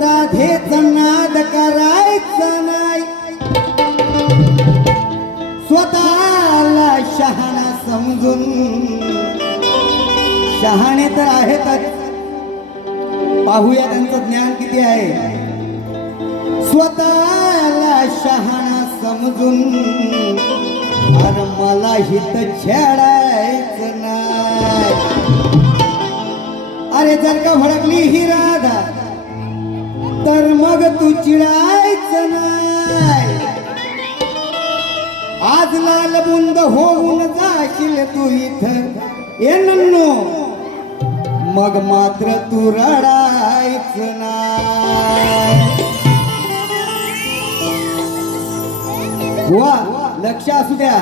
राधेचा नाद करायचा नाही. स्वतःला शहाणा समजून शहाणे तर आहेतच. पाहूया त्यांचं ज्ञान किती आहे. स्वतःला शहाणा समजून अरे मला हित छेडायचं नाही. अरे जर का भडकली ही राधा तू चिडायचं नाही. आज लाल बुंद होऊन जाशील तू इथं. ये नन्नो. मग मात्र तू रडायचं नाही. वा लक्ष असू द्या.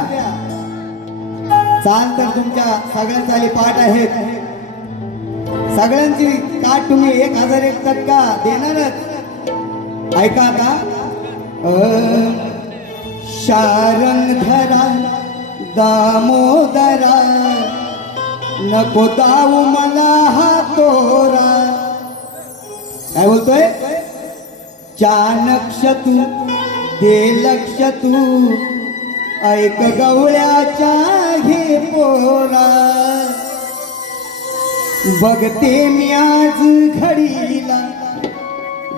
चाल तर तुमच्या सगळ्यांचा आली पाठ आहेत. सगळ्यांची काठ तुम्ही एक हजार एक टक्का देणारच. ऐका आता. शारंगधरा दामोदरा नको दाऊ मला हा तोरा. काय बोलतोय? चाणक्ष तू दे लक्ष तू ऐक गवळ्याच्या घे पोरा. बघते मी आज घडी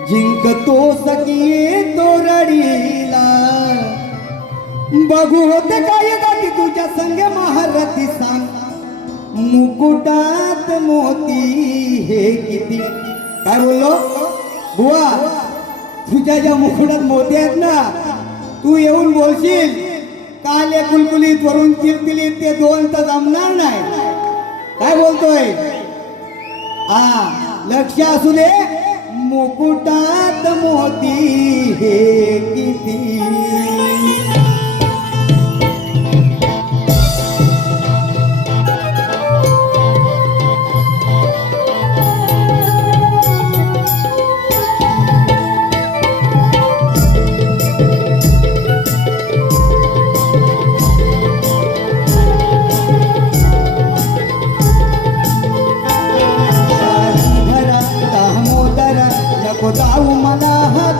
जिंकतो सखी तो रडीला. बघू होते काय गाठी तुझ्या संग महारथी सांग. मुकुटात मोती हे किती? काय बोललो? बुवा तुझ्या ज्या मुकुटात मोती आहेत ना तू येऊन बोलशील काले कुलकुलीत वरून चिलपिलीत ते दोन तर जमणार नाही. काय बोलतोय? हा लक्ष असू दे. मुकुटात मोती हे किती?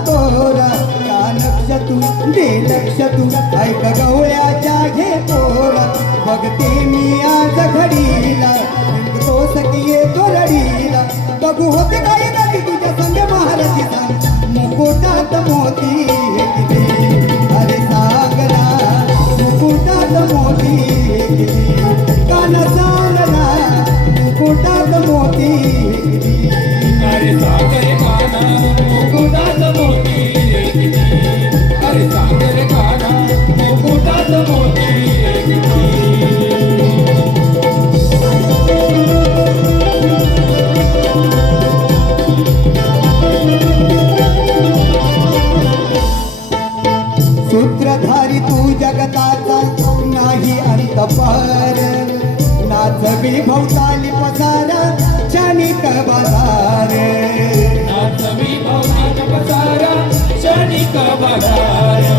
तोरा का लक्ष तू? दे लक्ष तू. ऐक गवळ्याच्या घे तोरा बघते मी आज घडीला. तो सखी तो रडीला. बघू होते काय गाठी तुझ्या संग महाराजी सांग. मुकुटात मोती हे सूत्रधारी तू जगताचा नाही अंत पार नाचवी भोवताली पसार क्षणिक बाजार. नाचवी भोवताली पसार क्षणिक बाजार.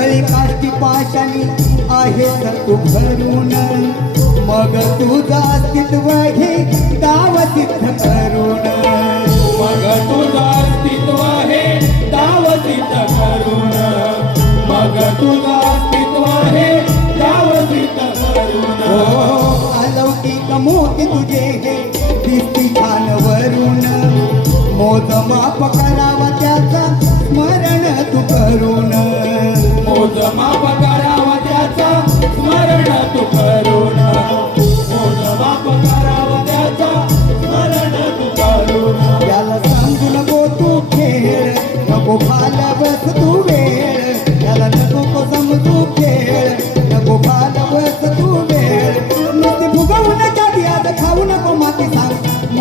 सगळी काष्टी पाशानी आहे तर तू घरून मग तुझं अस्तित्व घे दाव सिद्ध करून. मग तुझा अस्तित्व हे दाव सिद्ध करून. मग तुझं अस्तित्व हे दाव सिद्ध करून. अलौकिक मोती तुझे हे दिसती छान वरून. मोजमाप करावा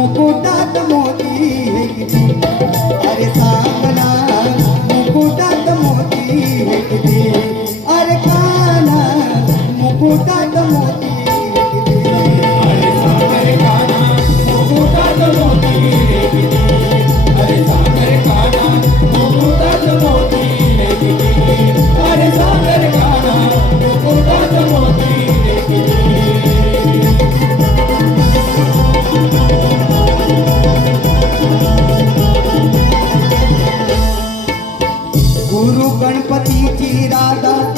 como गुरु गणपतीची राधा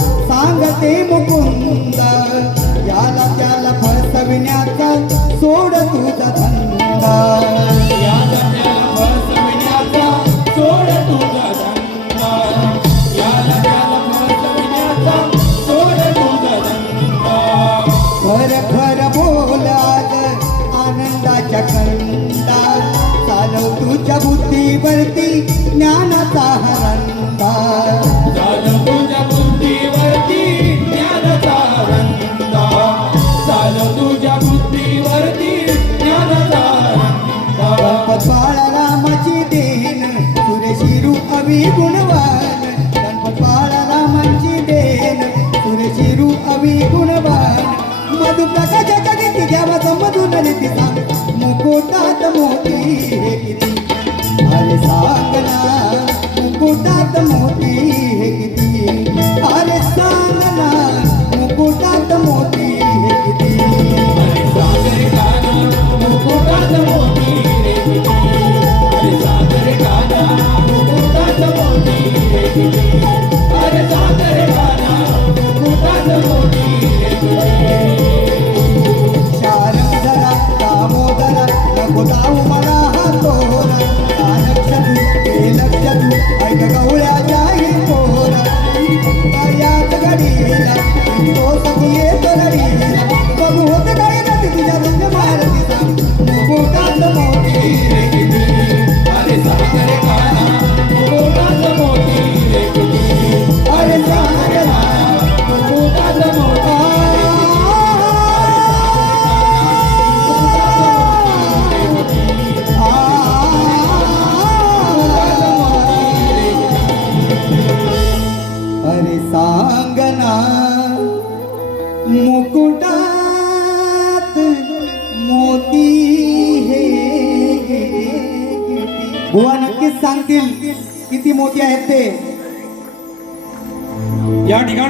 तू कसा जगनिती देवा समजून रीती सांग मुकुटात मोती मुकुटात मोती हे बुवा नक्कीच सांगतील किती मोती आहेत ते. या ठिकाणी